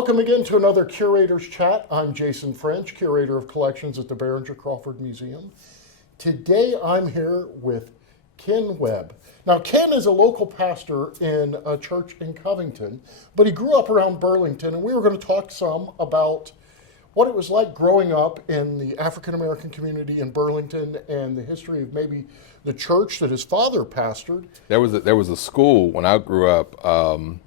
Welcome again to another Curator's Chat. I'm Jason French, Curator of Collections at the Behringer-Crawford Museum. Today I'm here with Ken Webb. Now, Ken is a local pastor in a church in Covington, but he grew up around Burlington, and we were going to talk some about what it was like growing up in the African-American community in Burlington and the history of maybe the church that his father pastored. There was a school when I grew up.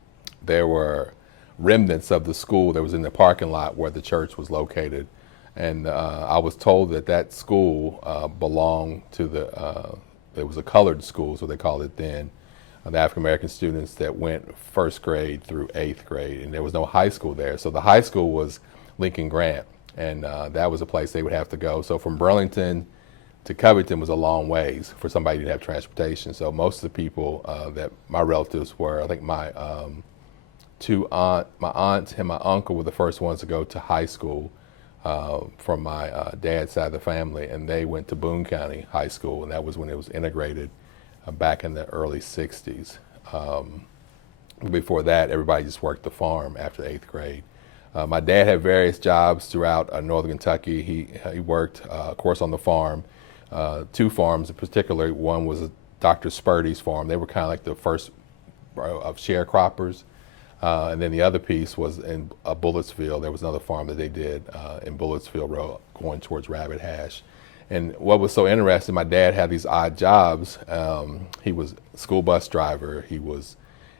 There were remnants of the school that was in the parking lot where the church was located, and I was told that school belonged to it was a colored school, so they called it then. The African American students that went first grade through 8th grade, and there was no high school there. So the high school was Lincoln Grant, and that was a place they would have to go. So from Burlington to Covington was a long ways for somebody to have transportation. So most of the people that my relatives were, I think my aunt and my uncle were the first ones to go to high school from my dad's side of the family, and they went to Boone County High School, and that was when it was integrated back in the early 60s. Before that, everybody just worked the farm after 8th grade. My dad had various jobs throughout northern Kentucky. He worked, of course, on the farm, 2 farms in particular. One was Dr. Spurdy's farm. They were kind of like the first of sharecroppers. And then the other piece was in Bulletsville. There was another farm that they did in Bulletsville Road going towards Rabbit Hash. And what was so interesting, my dad had these odd jobs. He was a school bus driver. He was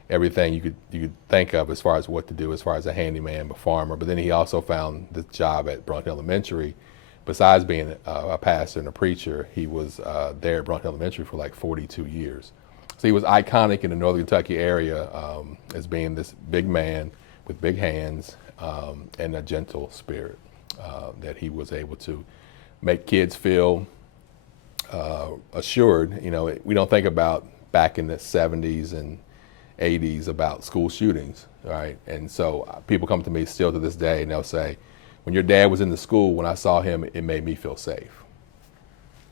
everything you could think of as far as what to do as far as a handyman, a farmer. But then he also found the job at Brunton Elementary. Besides being a pastor and a preacher, he was there at Brunton Elementary for like 42 years. So he was iconic in the northern Kentucky area as being this big man with big hands and a gentle spirit, that he was able to make kids feel assured. You know, we don't think about back in the 70s and 80s about school shootings, right? And so people come to me still to this day and they'll say, when your dad was in the school, when I saw him, it made me feel safe.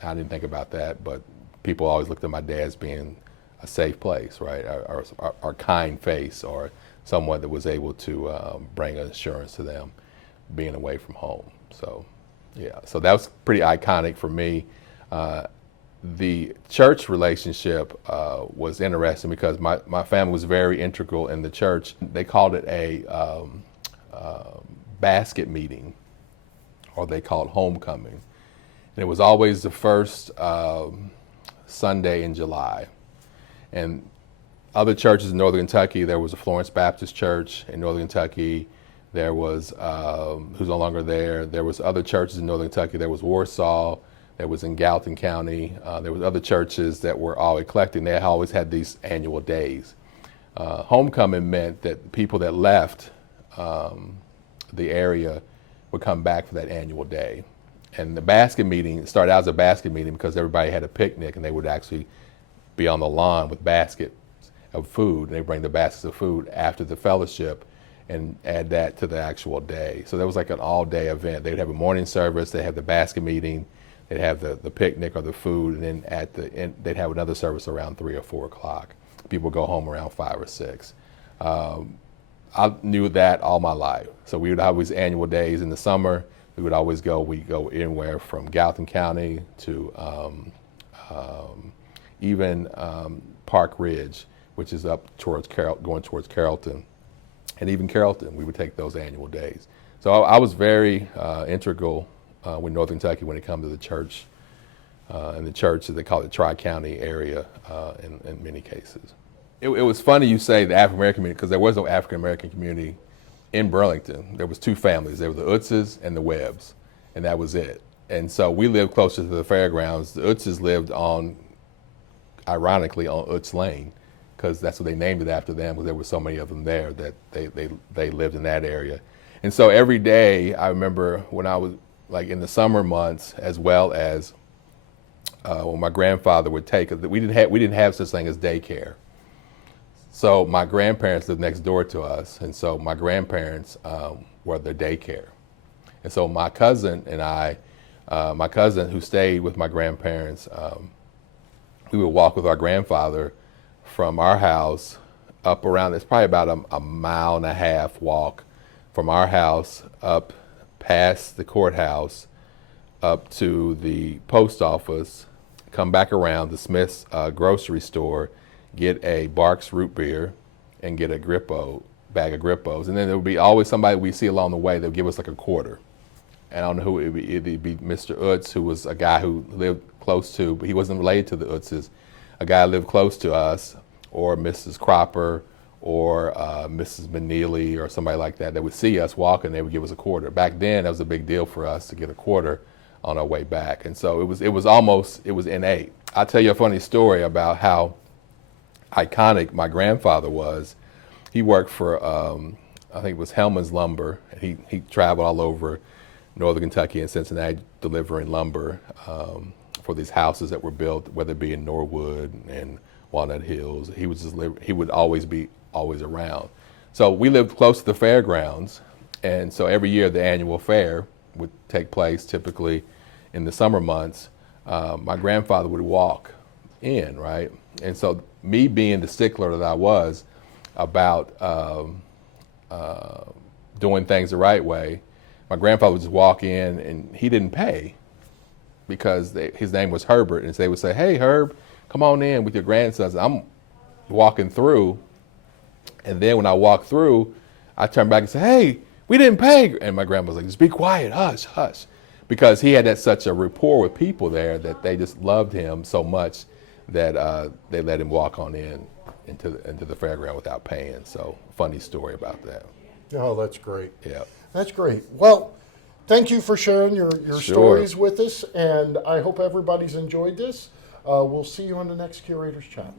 I didn't think about that, but people always looked at my dad as being a safe place, right? Or kind face, or someone that was able to bring assurance to them being away from home. So, yeah, so that was pretty iconic for me. The church relationship was interesting because my family was very integral in the church. They called it a basket meeting, or they called homecoming. And it was always the first Sunday in July. And other churches in northern Kentucky, there was a Florence Baptist Church in northern Kentucky. There was, who's no longer there. There was other churches in northern Kentucky. There was Warsaw. There was in Gallatin County. There was other churches that were all eclectic. They always had these annual days. Homecoming meant that people that left the area would come back for that annual day. And the basket meeting started out as a basket meeting because everybody had a picnic, and they would actually be on the lawn with baskets of food. And they bring the baskets of food after the fellowship and add that to the actual day. So that was like an all-day event. They'd have a morning service, they'd have the basket meeting, they'd have the picnic or the food, and then at the end, they'd have another service around 3 or 4 o'clock. People would go home around 5 or 6. I knew that all my life. So we would have these annual days in the summer. We would always go, we'd go anywhere from Gallatin County to even Park Ridge, which is up towards going towards Carrollton. And even Carrollton, we would take those annual days. So I was very integral with Northern Kentucky when it comes to the church, and the church, as they call it, Tri-County area in many cases. It was funny you say the African-American community, because there was no African-American community in Burlington. There was 2 families. There were the Utzes and the Webbs, and that was it. And so we lived closer to the fairgrounds. The Utzes lived ironically, on Utz Lane, because that's what they named it after them, because there were so many of them there that they lived in that area. And so every day, I remember when I was like in the summer months, as well as when my grandfather would take us, we didn't have such thing as daycare. So my grandparents lived next door to us, and so my grandparents were their daycare. And so my cousin and I, my cousin who stayed with my grandparents, we would walk with our grandfather from our house up around, it's probably about a 1.5 mile walk from our house up past the courthouse up to the post office, come back around the Smith's grocery store, get a Barks root beer, and get a bag of Grippos. And then there would be always somebody we see along the way that would give us like a quarter. And I don't know who it would be. It'd be Mr. Utz, who was a guy who lived close to, but he wasn't related to the Utzes. A guy lived close to us, or Mrs. Cropper, or Mrs. Meneely, or somebody like that would see us walking, they would give us a quarter. Back then, that was a big deal for us to get a quarter on our way back. And so it was innate. I'll tell you a funny story about how iconic my grandfather was. He worked for, I think it was Hellman's Lumber. He traveled all over Northern Kentucky and Cincinnati delivering lumber for these houses that were built, whether it be in Norwood and Walnut Hills. He would always be around. So we lived close to the fairgrounds, and so every year the annual fair would take place, typically in the summer months. My grandfather would walk in, right? And so me being the stickler that I was about doing things the right way, my grandfather would just walk in, and he didn't pay because his name was Herbert, and so they would say, "Hey, Herb, come on in with your grandsons." I'm walking through, and then when I walk through, I turn back and say, "Hey, we didn't pay." And my grandma was like, "Just be quiet, hush, hush," because he had such a rapport with people there that they just loved him so much that they let him walk on into the fairground without paying. So, funny story about that. Oh, that's great. Yeah. That's great. Well, thank you for sharing your Sure. stories with us, and I hope everybody's enjoyed this. We'll see you on the next Curator's Chat.